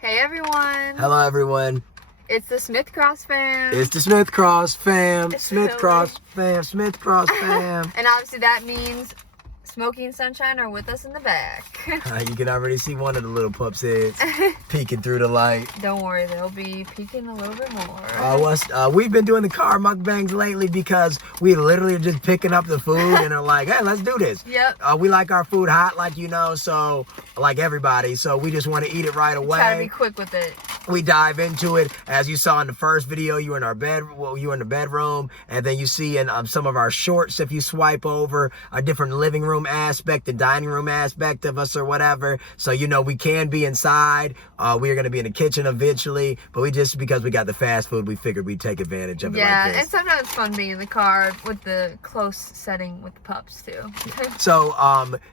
Hey everyone! Hello everyone. It's the Smith Cross fam. It's the Smith Cross fam. It's Smith silly. Cross fam. Smith Cross fam. And obviously that means Smokey and Sunshine are with us in the back. You can already see one of the little pups heads peeking through the light. Don't worry, they'll be peeking a little bit more. We've been doing the car mukbangs lately because we literally are just picking up the food and are like, hey, let's do this. Yep. We like our food hot, like you know, so like everybody. So we just want to eat it right away. Try to be quick with it. We dive into it. As you saw in the first video, you were in our bed. Well, you were in the bedroom, and then you see in some of our shorts, if you swipe over, a different living room aspect, the dining room aspect of us or whatever. So you know we can be inside. We are going to be in the kitchen eventually, but we just because we got the fast food, we figured we'd take advantage of it. Yeah, like this. and sometimes it's fun being in the car with the close setting with the pups too. So,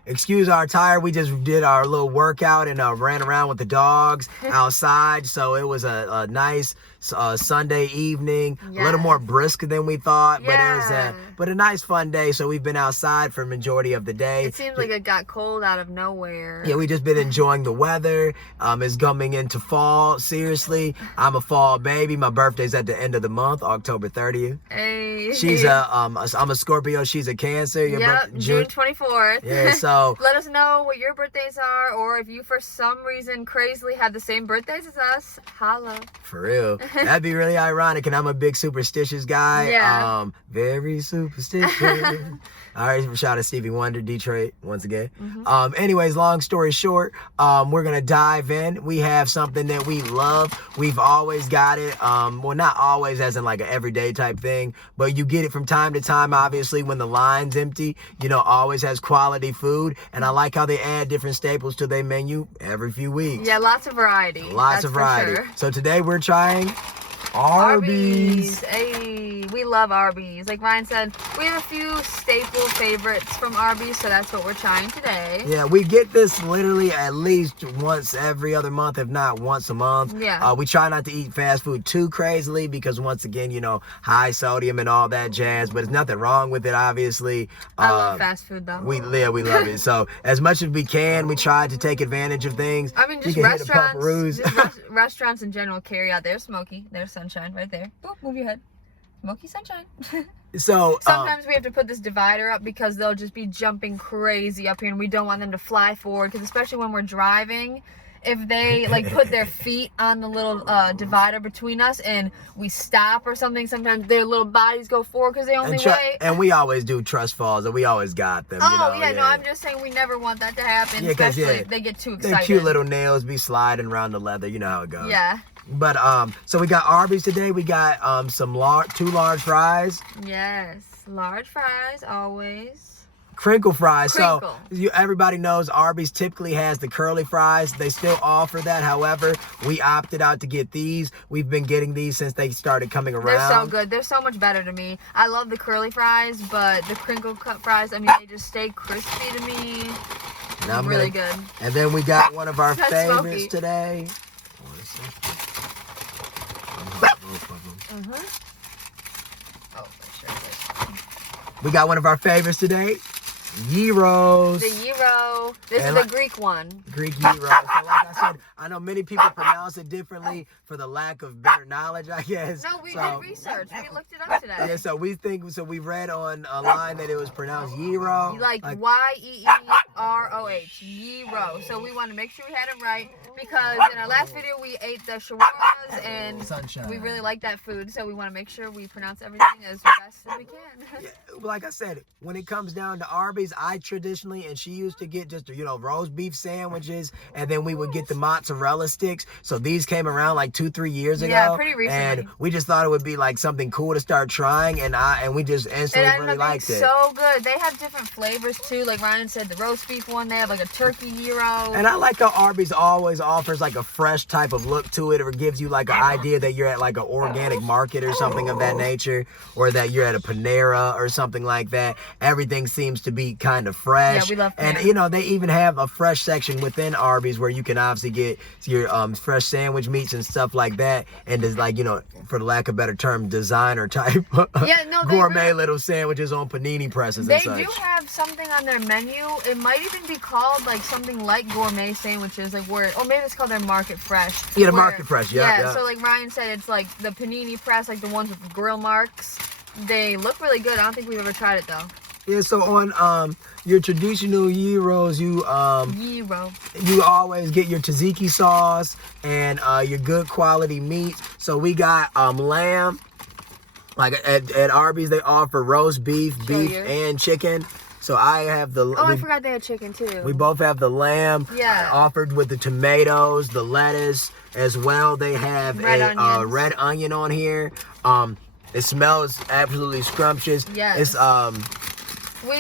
excuse our attire. We just did our little workout and ran around with the dogs outside. So it was a nice Sunday evening, Yes. a little more brisk than we thought, but it Yeah. was a nice fun day. So we've been outside for the majority of the day. It seems like it got cold out of nowhere. Yeah, we just been enjoying the weather. It's coming into fall. Seriously, I'm a fall baby. My birthday's at the end of the month, October 30th. Hey. I'm a Scorpio. She's a Cancer. Your Yep, June 24th. Yeah, so Let us know what your birthdays are, or if you for some reason crazily have the same birthdays as us, holla. for real, that'd be really ironic. And I'm a big superstitious guy. Yeah. Very superstitious. All right, shout out Stevie Wonder, Detroit, once again. Anyways, long story short, we're gonna dive in. We have something that we love. We've always got it. Well, not always as in like an everyday type thing, but you get it from time to time, obviously, when the line's empty. You know, always has quality food. And I like how they add different staples to their menu every few weeks. Yeah, lots of variety. Lots That's of for variety. sure. So today we're trying Arby's. Hey, we love Arby's. Like Ryan said, we have a few staple favorites from Arby's, so that's what we're trying today. Yeah, we get this literally at least once every other month, if not once a month. Yeah. We try not to eat fast food too crazily because once again, you know, high sodium and all that jazz, but there's nothing wrong with it, obviously. I love fast food though. We love it. So as much as we can, we try to take advantage of things. I mean, just You can hit the restaurants. Pupperoos. Restaurants in general carry out. There's Smokey. There's Sunshine right there. Boop, move your head. Smokey, Sunshine. So Sometimes we have to put this divider up because they'll just be jumping crazy up here, and we don't want them to fly forward. Because especially when we're driving, if they like put their feet on the little divider between us and we stop or something, sometimes their little bodies go forward because they only weigh. and we always do trust falls, and we always got them. Oh, you know? yeah, no, I'm just saying we never want that to happen, Yeah, 'cause, especially yeah, if they get too Their excited. cute little nails be sliding around the leather. You know how it goes. Yeah. But so we got Arby's today. We got two large fries, Yes. Large fries, always. crinkle fries. Crinkle. So everybody knows Arby's typically has the curly fries. They still offer that. However, we opted out to get these. We've been getting these since they started coming around. They're so good. They're so much better to me. I love the curly fries, but the crinkle cut fries, I mean, they just stay crispy to me. And I'm Really gonna- good. And then we got one of our That's favorites smoky. today. Oh, for sure. We got one of our favorites today, Gyros. The gyro. This And is like- the Greek one. Greek gyro. So like I said, I know many people pronounce it differently for the lack of better knowledge, I guess. No, we So- did research. We looked it up today. Yeah, so we read on a line that it was pronounced gyro. Like Yeeroh. Gyro. So we wanted to make sure we had it right because in our last video we ate the shawarmas and Sunshine. we really like that food. So we want to make sure we pronounce everything as best as we can. Yeah, like I said, when it comes down to Arby's, I traditionally, and she used to get just, roast beef sandwiches, and then we would get the mozzarella sticks. So these came around like 2-3 years ago. Yeah, pretty recently. And we just thought it would be like something cool to start trying, and we just instantly It really ended up being liked it. so good. They have different flavors too. Like Ryan said, the roast beef one, they have like a turkey gyro. And I like how Arby's always offers like a fresh type of look to it, or gives you like an idea that you're at like an organic market or something of that nature, or that you're at a Panera or something like that. Everything seems to be kind of fresh. Yeah, we love And Panera. they even have a fresh section within Arby's where you can obviously get your fresh sandwich meats and stuff like that, and just like, you know, for the lack of a better term, designer type gourmet little sandwiches on panini presses and such. They do have something on their menu. It might even be called like something like gourmet sandwiches, like or maybe it's called their market fresh. Yeah, the market fresh. Yeah. So like Ryan said, it's like the panini press, like the ones with grill marks. They look really good. I don't think we've ever tried it though. Yeah, so on your traditional gyros, you always get your tzatziki sauce and your good quality meats. So we got lamb. Like at Arby's, they offer roast beef, and chicken. So I have the. I forgot they had chicken too. We both have the lamb. Yeah. Offered with the tomatoes, the lettuce as well. They have a red onion on here. It smells absolutely scrumptious. Yes. It's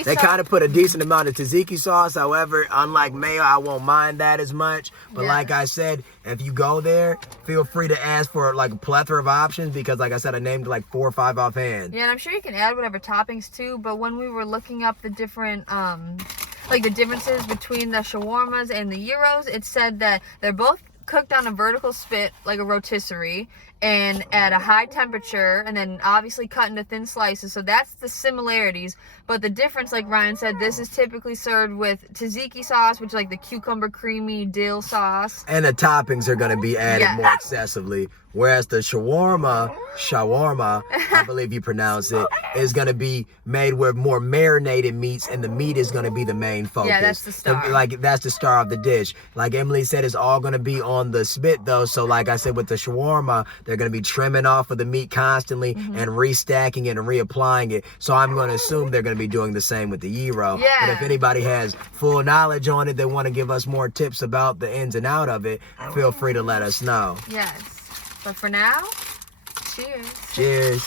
they kind of put a decent amount of tzatziki sauce. However, unlike mayo, I won't mind that as much. But like I said, if you go there, feel free to ask for like a plethora of options because, like I said, I named like 4 or 5 offhand. Yeah, and I'm sure you can add whatever toppings too. But when we were looking up the different, like the differences between the shawarmas and the gyros, it said that they're both cooked on a vertical spit, like a rotisserie, and at a high temperature, and then obviously cut into thin slices. So that's the similarities. But the difference, like Ryan said, this is typically served with tzatziki sauce, which is like the cucumber creamy dill sauce. And the toppings are going to be added more excessively. Whereas the shawarma, I believe you pronounce it, is going to be made with more marinated meats, and the meat is going to be the main focus. Yeah, that's the star. So, that's the star of the dish. Like Emily said, it's all going to be on the spit, though. So like I said, with the shawarma, they're going to be trimming off of the meat constantly and restacking it and reapplying it. So I'm going to assume they're going to be doing the same with the gyro. Yeah. But if anybody has full knowledge on it, they want to give us more tips about the ins and out of it, feel free to let us know. Yes. But for now, cheers. Cheers.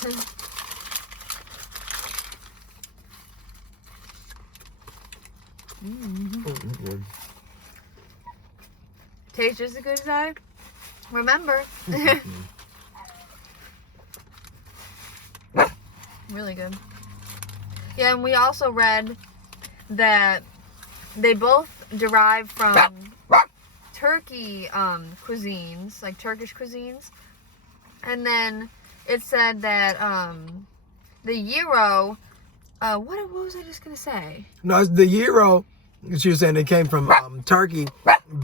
Tastes just as good as I remember. Really good. Yeah, and we also read that they both derive from Turkey cuisines, like Turkish cuisines. And then it said that the gyro, what was I just gonna say? No, it's the gyro. She was saying it came from Turkey,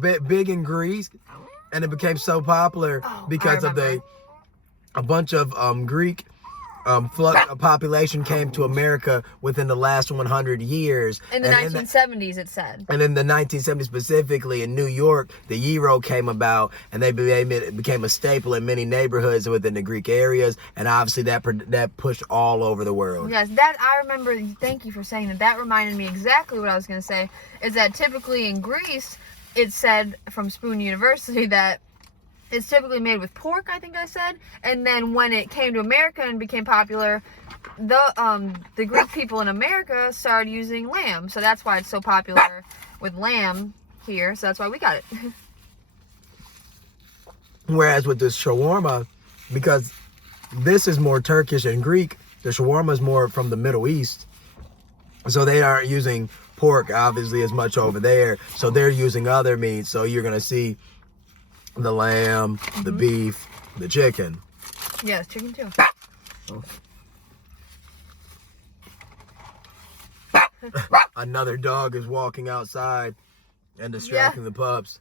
big in Greece, and it became so popular because of a bunch of Greek population came to America within the last 100 years. In the 1970s, it said. And in the 1970s, specifically in New York, the gyro came about, and it became a staple in many neighborhoods within the Greek areas, and obviously that pushed all over the world. Yes, that I remember. Thank you for saying that. That reminded me exactly what I was going to say, is that typically in Greece, it said from Spoon University that it's typically made with pork, I think I said. And then when it came to America and became popular, the Greek people in America started using lamb. So that's why it's so popular with lamb here. So that's why we got it. Whereas with the shawarma, because this is more Turkish and Greek, the shawarma is more from the Middle East. So they aren't using pork, obviously, as much over there. So they're using other meats. So you're going to see the lamb, the beef, the chicken. Yes, chicken too. Another dog is walking outside and distracting the pups.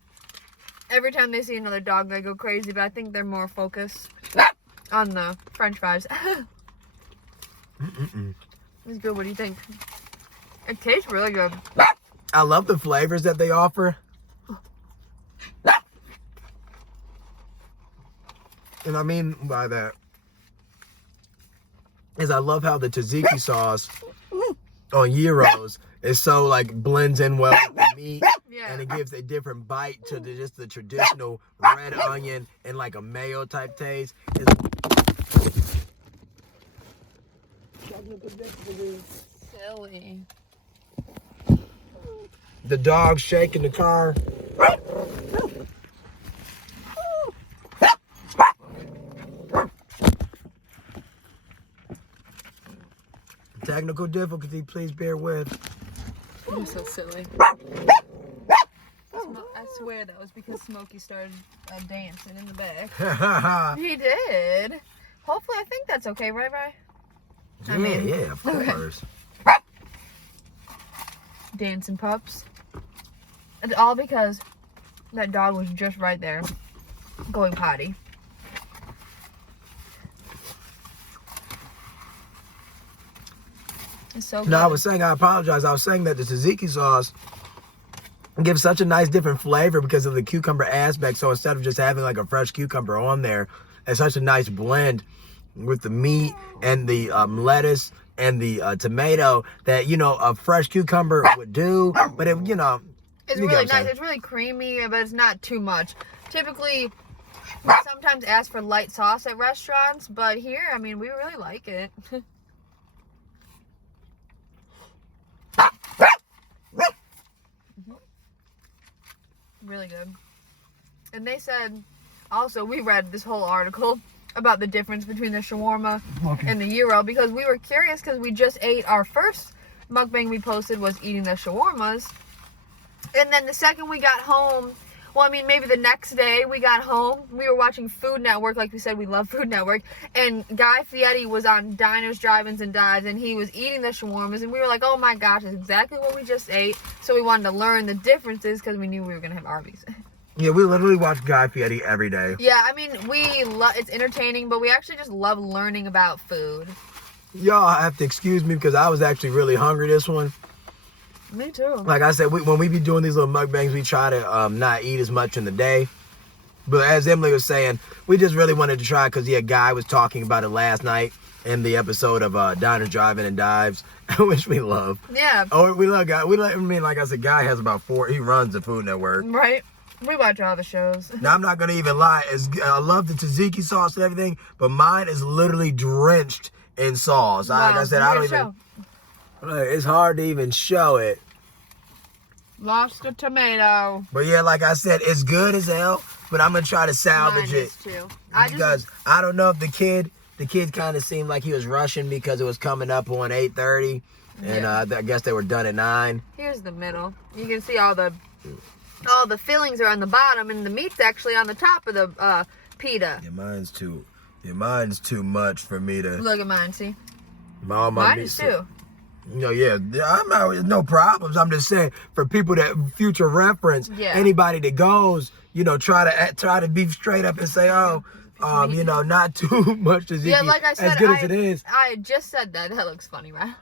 Every time they see another dog, they go crazy, but I think they're more focused on the French fries. It's good. What do you think? It tastes really good. I love the flavors that they offer. And I mean by that is I love how the tzatziki sauce on gyros is so like blends in well with the meat, and it gives a different bite to just the traditional red onion and like a mayo type taste. Silly. The dog shaking the car. Technical difficulty, please bear with. You're so silly. That's swear that was because Smokey started dancing in the back. He did. Hopefully, I think that's okay, right? Yeah, of course. Okay. Dancing pups. It's all because that dog was just right there, going potty. It's so good. No, I was saying, I apologize. I was saying that the tzatziki sauce gives such a nice different flavor because of the cucumber aspect. So instead of just having like a fresh cucumber on there, it's such a nice blend with the meat and the lettuce and the tomato that, you know, a fresh cucumber would do. But it, you know, it's really nice. It's really creamy, but it's not too much. Typically, we sometimes ask for light sauce at restaurants, but here, I mean, we really like it. Really good. And they said, also, we read this whole article about the difference between the shawarma and the gyro because we were curious because we just ate our first mukbang we posted was eating the shawarmas. And then the second we got home, well, I mean, maybe the next day we got home, we were watching Food Network. Like we said, we love Food Network. And Guy Fieri was on Diners, Drive-Ins, and Dives, and he was eating the shawarmas. And we were like, oh my gosh, it's exactly what we just ate. So we wanted to learn the differences because we knew we were going to have Arby's. Yeah, we literally watch Guy Fieri every day. Yeah, I mean, it's entertaining, but we actually just love learning about food. Y'all have to excuse me because I was actually really hungry this one. Me too. Like I said, when we be doing these little mukbangs, we try to not eat as much in the day. But as Emily was saying, we just really wanted to try because, yeah, Guy was talking about it last night in the episode of Diners, Drive-In, and Dives, which we love. Yeah. Oh, we love Guy. I mean, like I said, Guy has about 4. He runs the Food Network. Right. We watch all the shows. Now, I'm not going to even lie. I love the tzatziki sauce and everything, but mine is literally drenched in sauce. Wow. Like I said, I don't even... It's hard to even show it. Lost the tomato. But yeah, like I said, it's good as hell, but I'm going to try to salvage Mine it. is too. Because I don't know if the kid kind of seemed like he was rushing because it was coming up on 8:30. And I guess they were done at 9. Here's the middle. You can see all the fillings are on the bottom, and the meat's actually on the top of the pita. Yeah, mine's too much for me to... Look at mine, see? Mine is too. You know, yeah, I'm not, no problems. I'm just saying, for people that future reference, anybody that goes, you know, try to be straight up and say, you know, not too much tzatziki. Yeah, like I said, as good as it is. I just said that. That looks funny, right?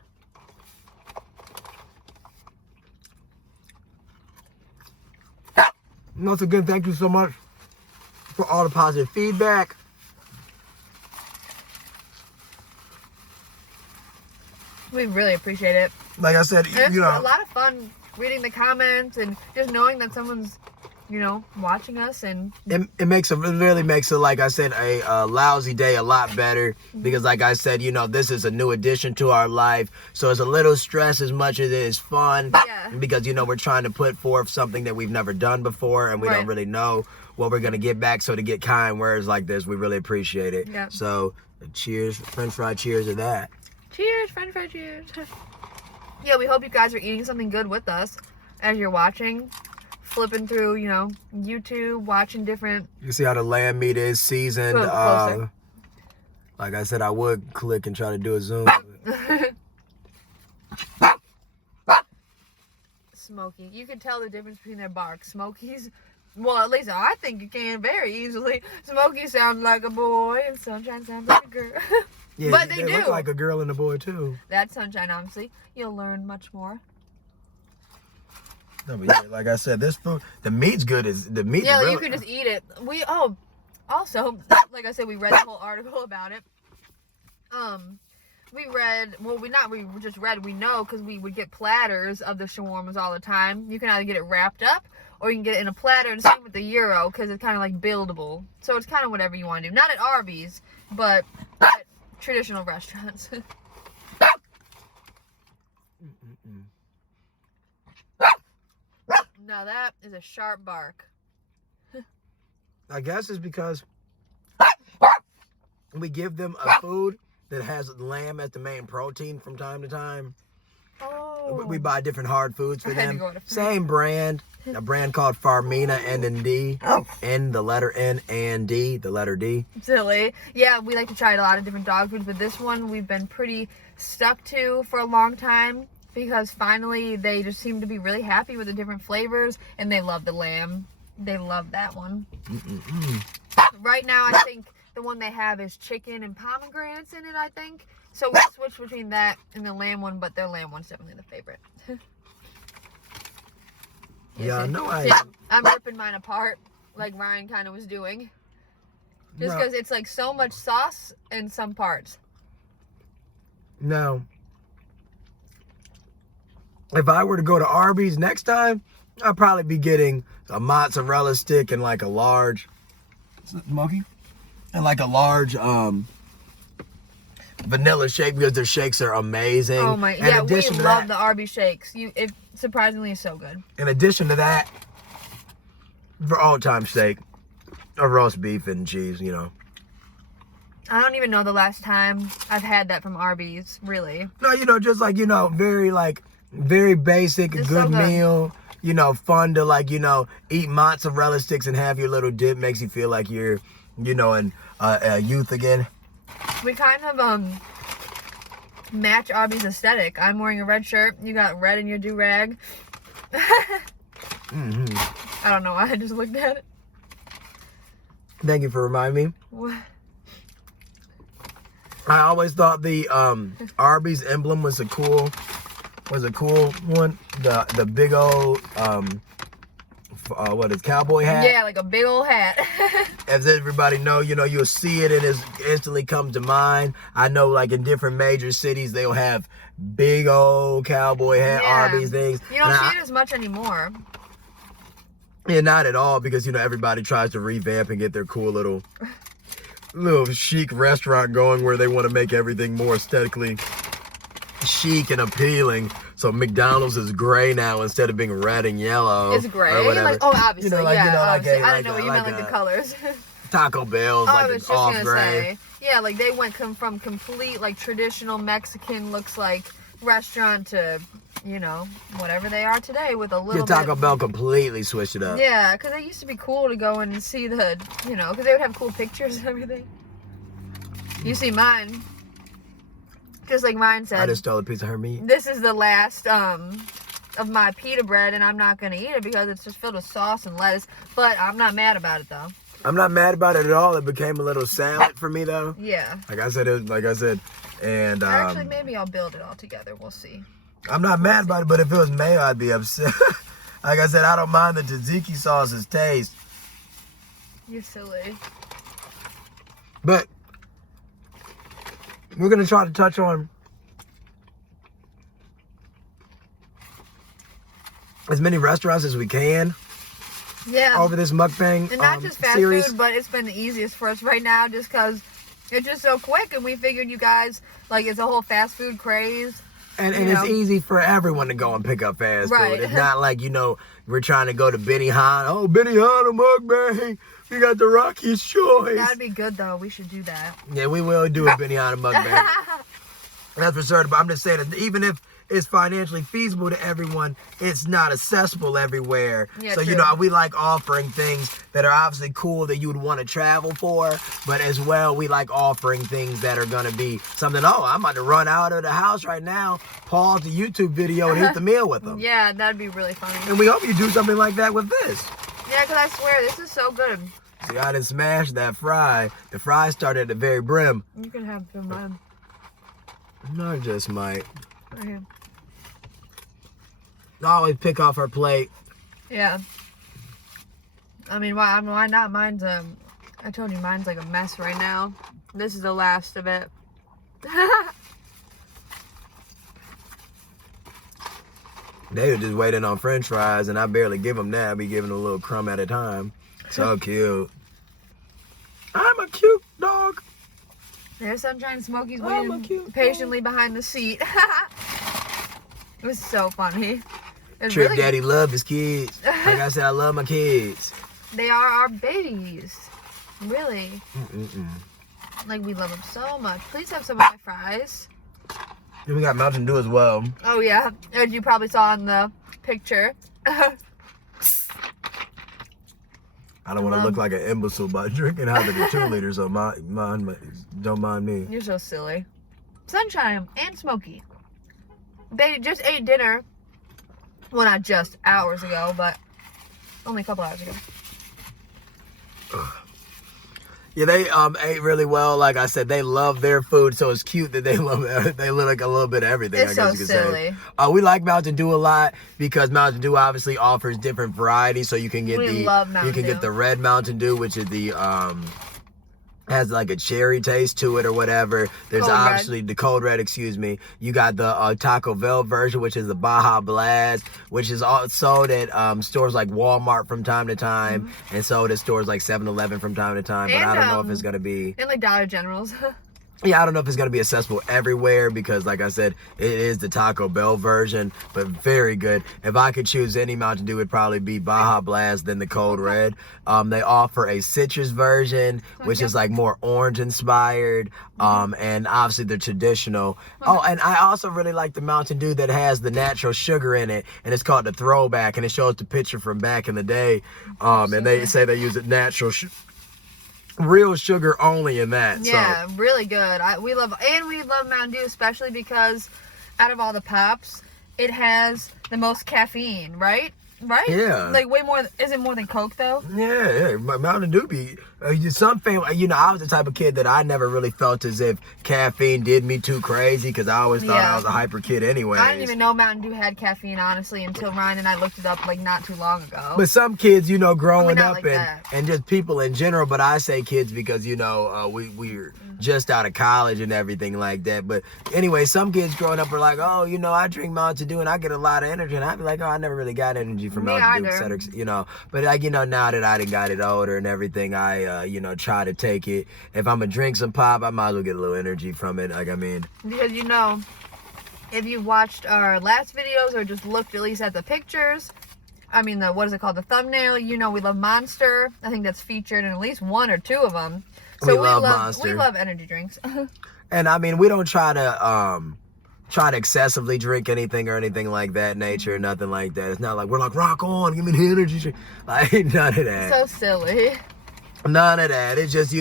Once again, thank you so much for all the positive feedback. We really appreciate it. Like I said, It's you know, a lot of fun reading the comments and just knowing that someone's, you know, watching us. And it really makes it, like I said, a lousy day a lot better because, like I said, you know, this is a new addition to our life, so it's a little stress as much as it is fun. Yeah. Because, you know, we're trying to put forth something that we've never done before, and we don't really know what we're gonna get back. So to get kind words like this, we really appreciate it. Yeah. So cheers, French fry cheers to that. Cheers, French fry cheers. Yeah, we hope you guys are eating something good with us as you're watching. Flipping through, you know, YouTube, watching different... You see how the lamb meat is seasoned. Like I said, I would click and try to do a zoom. Smokey. You can tell the difference between their barks. Smokey's... Well, at least I think you can very easily. Smokey sounds like a boy and Sunshine sounds like a girl. Yeah, but they do look like a girl and a boy, too. That's Sunshine, obviously. You'll learn much more. No, but yeah, like I said, this food, the meat's good. Yeah, really, you can just eat it. Also, like I said, we read the whole article about it. We know because we would get platters of the shawarmas all the time. You can either get it wrapped up or you can get it in a platter, and same with the gyro because it's kind of like buildable. So it's kind of whatever you want to do. Not at Arby's, but at traditional restaurants. Now that is a sharp bark. I guess it's because we give them a food that has lamb as the main protein from time to time. Oh. we buy different hard foods for I had to them. go with a Same brand. A brand called Farmina, N&D. N, the letter N, and D, the letter D. Silly. Yeah, we like to try a lot of different dog foods, but this one we've been pretty stuck to for a long time because finally they just seem to be really happy with the different flavors, and they love the lamb. They love that one. Right now, I think the one they have is chicken and pomegranates in it, I think. So we switch between that and the lamb one, but their lamb one's definitely the favorite. Yeah, no, I'm ripping mine apart like Ryan kind of was doing. Just because it's like so much sauce in some parts. No. If I were to go to Arby's next time, I'd probably be getting a mozzarella stick and like a large... Smoky? And like a large vanilla shake because their shakes are amazing. Oh my, yeah, we love the Arby's shakes. It surprisingly is so good. In addition to that, for all time's sake, a roast beef and cheese, you know. I don't even know the last time I've had that from Arby's, really. No, you know, just like, you know, very basic, It's good so good. meal. You know, fun to like, you know, eat mozzarella sticks and have your little dip. Makes you feel like you're, you know, in youth again. We kind of match Arby's aesthetic. I'm wearing a red shirt. You got red in your do-rag. I don't know why I just looked at it. Thank you for reminding me. What? I always thought the Arby's emblem was a cool one. The big old what is cowboy hat? Yeah, like a big old hat. As everybody know, you know, you'll see it and it instantly comes to mind. I know like in different major cities they'll have big old cowboy hat Arby's things. You don't see it as much anymore. Yeah, not at all, because you know everybody tries to revamp and get their cool little chic restaurant going where they want to make everything more aesthetically chic and appealing. So McDonald's is gray now instead of being red and yellow. It's gray. Like, oh, obviously, you know, like, yeah. you know, like obviously. I like didn't know what you meant, like the colors. Taco Bell's I like was it's just off gonna gray. say, yeah, like they went from complete like traditional Mexican looks like restaurant to, you know, whatever they are today with a little Taco Bell completely switched it up. Yeah, because it used to be cool to go in and see the, you know, because they would have cool pictures and everything. You see mine. Just like Ryan said. I just stole a piece of her meat. This is the last of my pita bread, and I'm not going to eat it because it's just filled with sauce and lettuce. But I'm not mad about it, though. I'm not mad about it at all. It became a little salad for me, though. Yeah. Like I said, and actually, maybe I'll build it all together. We'll see. I'm not mad about it, but if it was mayo, I'd be upset. Like I said, I don't mind the tzatziki sauce's taste. You're silly. But we're going to try to touch on as many restaurants as we can. Yeah. Over this mukbang and not just fast series. food, but it's been the easiest for us right now just because it's just so quick, and we figured you guys, like, it's a whole fast food craze. And it's easy for everyone to go and pick up fast food. It's not like, you know, we're trying to go to Benihana. Oh, Benihana mukbang. We got the Rocky's choice. That'd be good, though. We should do that. Yeah, we will do a Benihana mukbang. That's for certain. But I'm just saying that even if it's financially feasible to everyone, it's not accessible everywhere. Yeah, so, true. you know, we like offering things that are obviously cool that you would want to travel for. But as well, we like offering things that are going to be something, oh, I'm about to run out of the house right now, pause the YouTube video and eat the meal with them. Yeah, that'd be really funny. And we hope you do something like that with this. Yeah, because I swear, this is so good. See, I didn't smash that fry. The fry started at the very brim. You can have some. No, I just might. Right here. I always pick off our plate. Yeah. I mean, why not? Mine's I told you, mine's like a mess right now. This is the last of it. They were just waiting on french fries, and I barely give them that. I be giving them a little crumb at a time. So cute. I'm a cute dog. There's Sunshine Smokey's I'm a waiting cute patiently behind the seat. It was so funny. It's Trip really Daddy love his kids. Like I said, I love my kids. They are our babies. Really. Mm-mm-mm. Like, we love them so much. Please have some of my fries. Then we got Mountain Dew as well. Oh yeah, as you probably saw in the picture. I don't want to look like an imbecile by drinking out of the 2 liters, so don't mind me. You're so silly. Sunshine and Smokey. They just ate dinner. Well, not just hours ago, but only a couple hours ago. Yeah, they ate really well. Like I said, they love their food, so it's cute that they look like a little bit of everything. It's I guess so you could silly. say. We like Mountain Dew a lot because Mountain Dew obviously offers different varieties. So you can get get the red Mountain Dew, which is the has like a cherry taste to it or whatever. There's obviously the cold red, excuse me. You got the Taco Bell version, which is the Baja Blast, which is sold at stores like Walmart from time to time, and sold at stores like 7-Eleven from time to time. But I don't know if it's gonna be and like Dollar Generals. Yeah, I don't know if it's going to be accessible everywhere because, like I said, it is the Taco Bell version, but very good. If I could choose any Mountain Dew, it'd probably be Baja Blast, then the Cold Red. They offer a citrus version, which is like more orange inspired, and obviously the traditional. Oh, and I also really like the Mountain Dew that has the natural sugar in it, and it's called the Throwback, and it shows the picture from back in the day, and they say they use it natural real sugar only in that. Yeah, so. Really good. We love Mountain Dew, especially because out of all the pops, it has the most caffeine, right? Yeah. Like way more. Is it more than Coke though? Yeah. Mountain Dew be some family. I was the type of kid that I never really felt as if caffeine did me too crazy because I always thought I was a hyper kid anyway. I didn't even know Mountain Dew had caffeine honestly until Ryan and I looked it up like not too long ago. But some kids, growing up like and just people in general. But I say kids because we're just out of college and everything like that. But anyway, some kids growing up are like, oh, I drink Mountain Dew and I get a lot of energy, and I'd be like, oh, I never really got energy from Mountain Dew, etc. But now that I done got it older and everything, I try to take it. If I'm gonna drink some pop, I might as well get a little energy from it. Because if you watched our last videos or just looked at least at the pictures, what is it called, the thumbnail, we love Monster. I think that's featured in at least 1 or 2 of them. So we love Monster. We love energy drinks. And we don't try to excessively drink anything or anything like that nature, nothing like that. It's not like we're like, rock on, give me the energy drink. Like, none of that. So silly. None of that. It's just,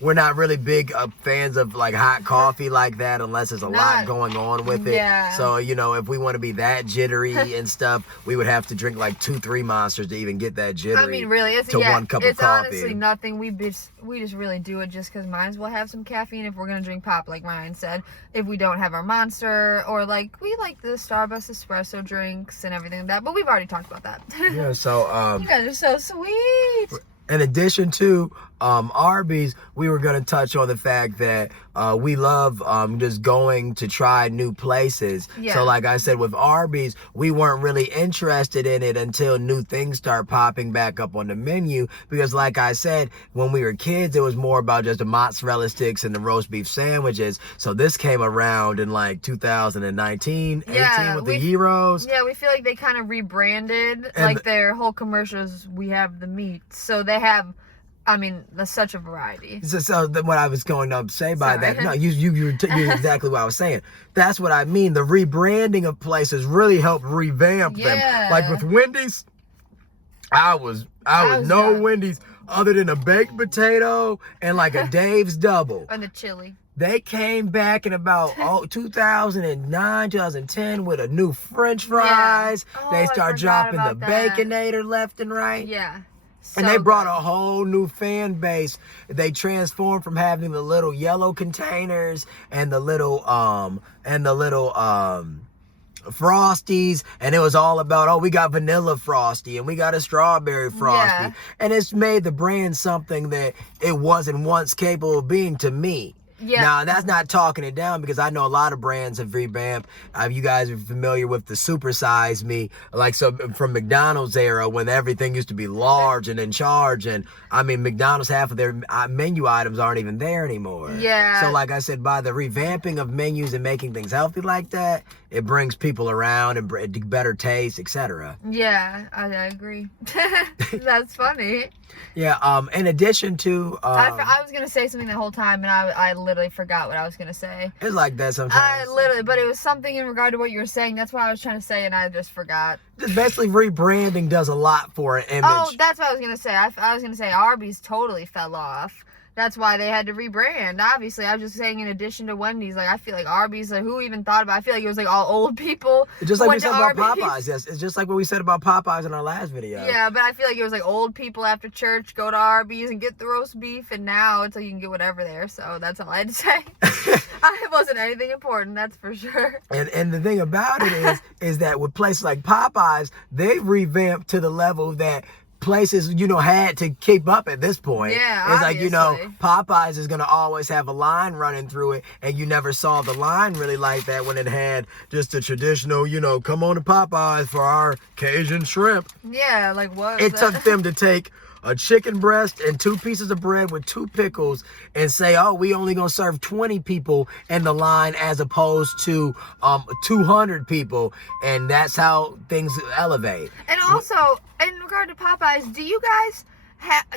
we're not really big fans of like hot coffee like that unless there's a lot going on with it. Yeah. So, if we want to be that jittery and stuff, we would have to drink like 2-3 Monsters to even get that jittery. Really, it's 1 cup of coffee. It's honestly nothing. We just really do it just because might as well have some caffeine if we're going to drink pop, like Ryan said. If we don't have our Monster, or we like the Starbucks espresso drinks and everything like that, but we've already talked about that. Yeah, so you guys are so sweet. In addition to Arby's, we were going to touch on the fact that we love just going to try new places. Yeah. So like I said, with Arby's, we weren't really interested in it until new things start popping back up on the menu. Because like I said, when we were kids, it was more about just the mozzarella sticks and the roast beef sandwiches. So this came around in like 2019, 18 with the Gyros. Yeah, we feel like they kind of rebranded their whole commercials. We have the meat. So they have, there's such a variety. So what I was going to say by that, no, you're exactly what I was saying. That's what I mean. The rebranding of places really helped revamp them. Like with Wendy's, I was no Wendy's other than a baked potato and like a Dave's double. And the chili. They came back in about 2009, 2010 with a new French fries. Yeah. They start dropping the Baconator left and right. Yeah. And they brought a whole new fan base. They transformed from having the little yellow containers and the little Frosties, and it was all about, we got vanilla Frosty and we got a strawberry Frosty. Yeah. And it's made the brand something that it wasn't once capable of being to me. Yeah. Now, that's not talking it down because I know a lot of brands have revamped. You guys are familiar with the Super Size Me, from McDonald's era when everything used to be large and in charge. And McDonald's, half of their menu items aren't even there anymore. Yeah. So like I said, by the revamping of menus and making things healthy like that, it brings people around and better taste, etc. Yeah, I agree. That's funny. Yeah. In addition to, I was gonna say something the whole time, and I literally forgot what I was gonna say. It's like that sometimes. But it was something in regard to what you were saying. That's what I was trying to say, and I just forgot. Just basically, rebranding does a lot for an image. Oh, that's what I was gonna say. I was gonna say Arby's totally fell off. That's why they had to rebrand. Obviously, I was just saying in addition to Wendy's, like I feel like Arby's, like who even thought about it? I feel like it was like all old people. Just like we went said to about Arby's. Popeyes. Yes, it's just like what we said about Popeyes in our last video. Yeah, but I feel like it was like old people after church go to Arby's and get the roast beef, and now it's like you can get whatever there. So that's all I had to say. It wasn't anything important, that's for sure. And the thing about it is that with places like Popeyes, they've revamped to the level that places, you know, had to keep up at this point. Yeah, it's like, you know, obviously. Popeyes is gonna always have a line running through it, and you never saw the line really like that when it had just a traditional, you know, come on to Popeyes for our Cajun shrimp. Yeah, like what? It took them to take a chicken breast and 2 pieces of bread with 2 pickles and say, oh, we only gonna serve 20 people in the line as opposed to 200 people, and that's how things elevate. And also, in regard to Popeyes, do you guys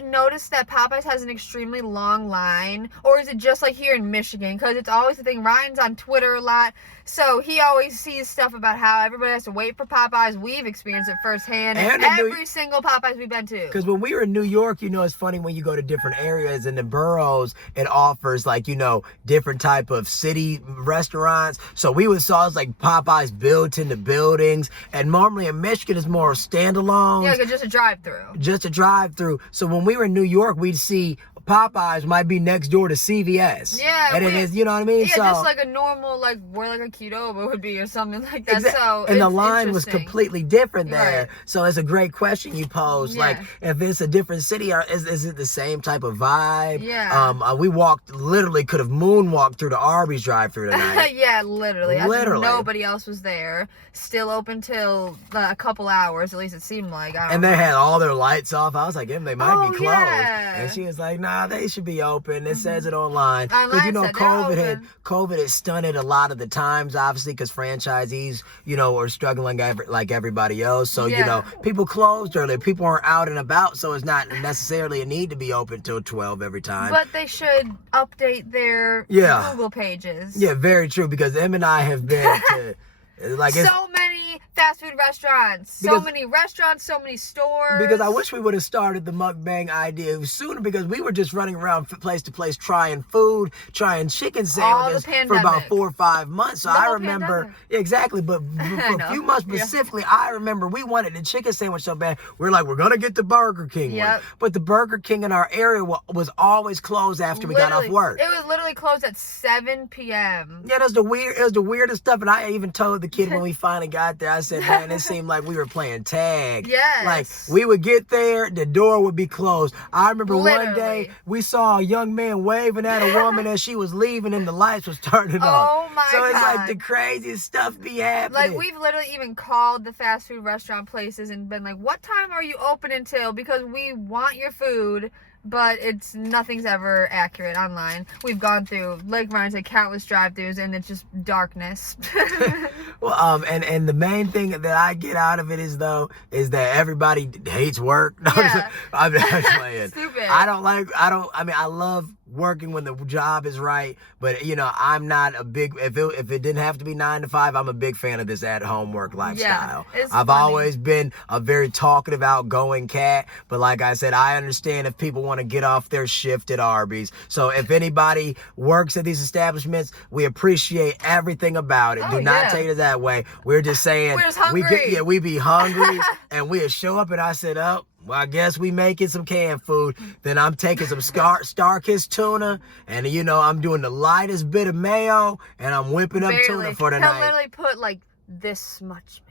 notice that Popeyes has an extremely long line, or is it just like here in Michigan? Because it's always the thing. Ryan's on Twitter a lot, so he always sees stuff about how everybody has to wait for Popeyes. We've experienced it firsthand at every single Popeyes we've been to. Because when we were in New York, you know, it's funny when you go to different areas in the boroughs, it offers like, you know, different type of city restaurants. So we saw it's like Popeyes built into buildings, and normally in Michigan it's more standalone. Yeah, like just a drive-through. Just a drive-through. So when we were in New York, we'd see Popeyes might be next door to CVS. Yeah. And it is, you know what I mean? Yeah, so, just like a normal, like where like a Qdoba would be or something like that. So and the it's line was interesting. completely different there. Right. So it's a great question you posed. Yeah. Like, if it's a different city, is it the same type of vibe? Yeah. We literally could have moonwalked through the Arby's drive-through tonight. Yeah, literally. Literally. Nobody else was there. Still open till a couple hours, at least it seemed like. I don't And know. they had all their lights off. I was like, they might be closed. Yeah. And she was like, nah, they should be open. It says it online. Online Because, you know, said they're COVID had stunted a lot of the times, obviously, because franchisees, you know, are struggling like everybody else. So, you know, people closed early. People aren't out and about, so it's not necessarily a need to be open till 12 every time. But they should update their Google pages. Yeah, very true, because them and I have been to... Like so many fast food restaurants, so many restaurants, so many stores. Because I wish we would have started the mukbang idea sooner, because we were just running around place to place trying food, trying chicken sandwiches for about 4 or 5 months. So I remember exactly, but for a few months specifically, I remember we wanted the chicken sandwich so bad. We're like, we're gonna get the Burger King one, but the Burger King in our area was always closed after we got off work. It was literally closed at 7 p.m. Yeah, it was the weirdest stuff, and I even told the kid when we finally got there, I said, man, it seemed like we were playing tag. Yes. Like, we would get there, the door would be closed. I remember one day, we saw a young man waving at a woman as she was leaving, and the lights was turning off. Oh my God. So it's like the craziest stuff be happening. Like, we've literally even called the fast food restaurant places and been like, what time are you open until? Because we want your food, but nothing's ever accurate online. We've gone through, like Ryan said, countless drive-thrus, and it's just darkness. Well, and the main thing that I get out of it is that everybody hates work. No, Yeah. I'm just playing. Stupid. I mean, I love working when the job is right, but you know, I'm not a big, if it didn't have to be 9 to 5, I'm a big fan of this at-home work lifestyle. Yeah, it's I've funny. always been a very talkative, outgoing cat, but like I said, I understand if people want to get off their shift at Arby's. So if anybody works at these establishments, we appreciate everything about it. Do not take it that way. We're just saying, we're just hungry. we be hungry and we'll show up, and I said, oh, well, I guess we making some canned food. Then I'm taking some Star-Kissed tuna, and you know, I'm doing the lightest bit of mayo, and I'm whipping up tuna for the night. He'll literally put like this much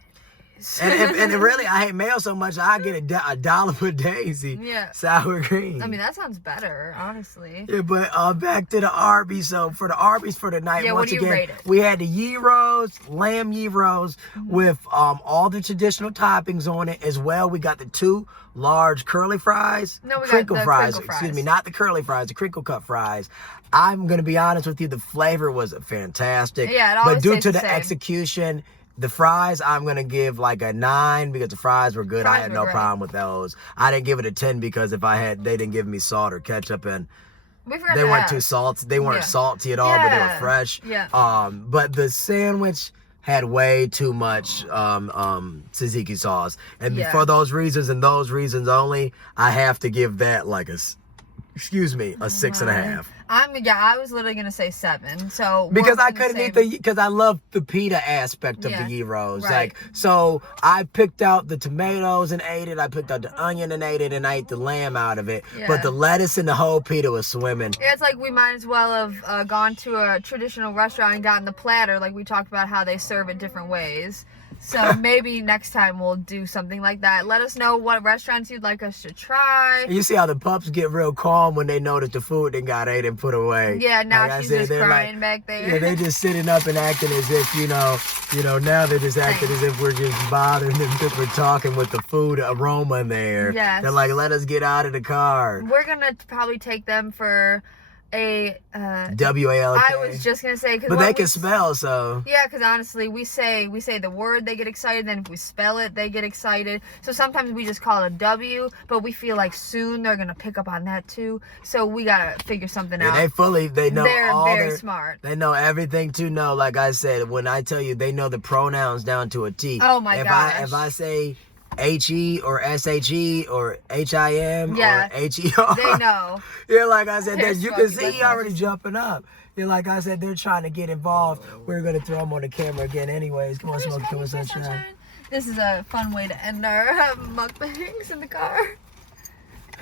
mayonnaise. And really, I hate mayo so much, I get a dollop of Daisy sour cream. I mean, that sounds better, honestly. Yeah, but back to the Arby's. So for the Arby's for the night, once again, rate it? we had the gyros, lamb gyros, with all the traditional toppings on it as well. We got the 2 large curly fries, No, we crinkle got the fries. crinkle Excuse me, fries. not the curly fries, the crinkle cut fries. I'm gonna be honest with you, the flavor was fantastic. Yeah, it always but due tastes to the the same. execution, the fries, I'm going to give like a 9 because the fries were good. I had no great. problem with those. I didn't give it a 10 because they didn't give me salt or ketchup and We forgot They to weren't ask. too salty. They weren't Yeah. salty at all, but they were Yeah. fresh. Yeah. But the sandwich had way too much tzatziki sauce, and Yeah. for those reasons and those reasons only, I have to give that like a 6.5. I was literally gonna say 7. So Because we're I in the couldn't same- eat because I love the pita aspect of Yeah, the gyros. right. Like, so I picked out the tomatoes and ate it. I picked out the onion and ate it, and I ate the lamb out of it. Yeah. But the lettuce and the whole pita was swimming. Yeah, it's like we might as well have gone to a traditional restaurant and gotten the platter, like we talked about how they serve it different ways. So maybe next time we'll do something like that. Let us know what restaurants you'd like us to try. You see how the pups get real calm when they know that the food then got ate and put away. Yeah, now Like I she's said, just they're crying back there. Yeah, they just sitting up and acting as if, now they're just acting as if we're just bothering them because we're talking with the food aroma in there. Yes. They're like, let us get out of the car. We're gonna probably take them for a WALK. I was just gonna say, But they can smell, so. Yeah, because honestly, we say the word, they get excited. Then if we spell it, they get excited. So sometimes we just call it a W, but we feel like soon they're gonna pick up on that too. So we gotta figure something out. They know They're all very smart. They know everything to know. Like I said, when I tell you, they know the pronouns down to a T. Oh my gosh. If I say HE or SHE or HIM Yeah. or HER. They know. Yeah, like I said, They're you can see smoking he already jumping up. Yeah, like I said, they're trying to get involved. We're gonna throw them on the camera again, anyways. Come on, smoke, come on, sunshine. This is a fun way to end our mukbangs in the car.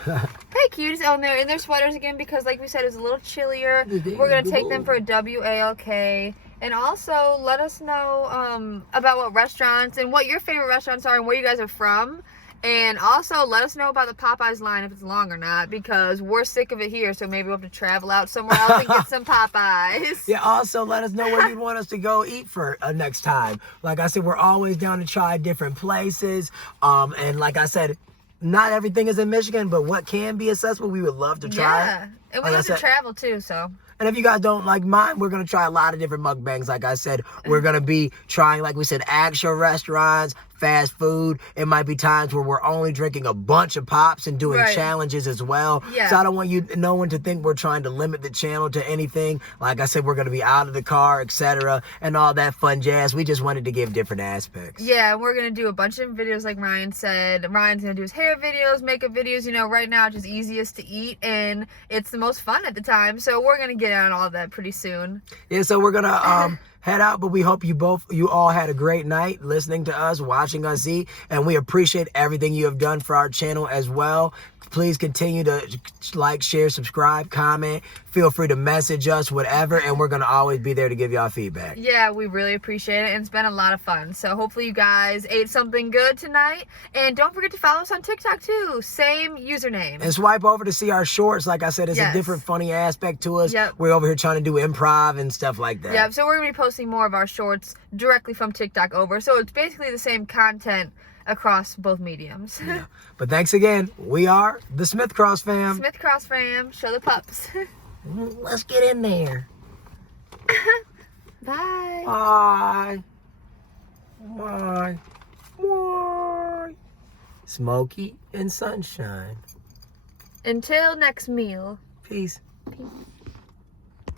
Hey, cuties. Oh, and they're in their sweaters again because, like we said, it's a little chillier. We're gonna take them for a WALK. And also, let us know about what restaurants and what your favorite restaurants are and where you guys are from. And also, let us know about the Popeyes line if it's long or not, because we're sick of it here, so maybe we'll have to travel out somewhere else and get some Popeyes. Yeah, also, let us know where you'd want us to go eat for next time. Like I said, we're always down to try different places. And like I said, not everything is in Michigan, but what can be accessible, we would love to try. Yeah, and we Like I love to said- travel too, so. And if you guys don't like mine, we're going to try a lot of different mukbangs. Like I said, we're going to be trying, like we said, actual restaurants, fast food. It might be times where we're only drinking a bunch of pops and doing Right. challenges as well. Yeah. So I don't want no one to think we're trying to limit the channel to anything. Like I said, we're going to be out of the car, etc. and all that fun jazz. We just wanted to give different aspects. Yeah, we're going to do a bunch of videos like Ryan said. Ryan's going to do his hair videos, makeup videos. right now it's just easiest to eat and it's the most fun at the time. So we're going to get on all that pretty soon. Yeah, so we're going to head out, but we hope you all had a great night listening to us, watching us eat, and we appreciate everything you have done for our channel as well. Please continue to like, share, subscribe, comment. Feel free to message us, whatever, and we're going to always be there to give y'all feedback. Yeah, we really appreciate it, and it's been a lot of fun. So hopefully you guys ate something good tonight, and don't forget to follow us on TikTok too. Same username. And swipe over to see our shorts. Like I said, it's a Yes. different funny aspect to us. Yep. We're over here trying to do improv and stuff like that. Yeah, so we're going to be posting more of our shorts directly from TikTok over. So it's basically the same content across both mediums. Yeah. But thanks again. We are the Smith Cross fam. Smith Cross fam, show the pups. Let's get in there. Bye. Bye. Bye. Bye. Smokey and Sunshine. Until next meal. Peace. Peace.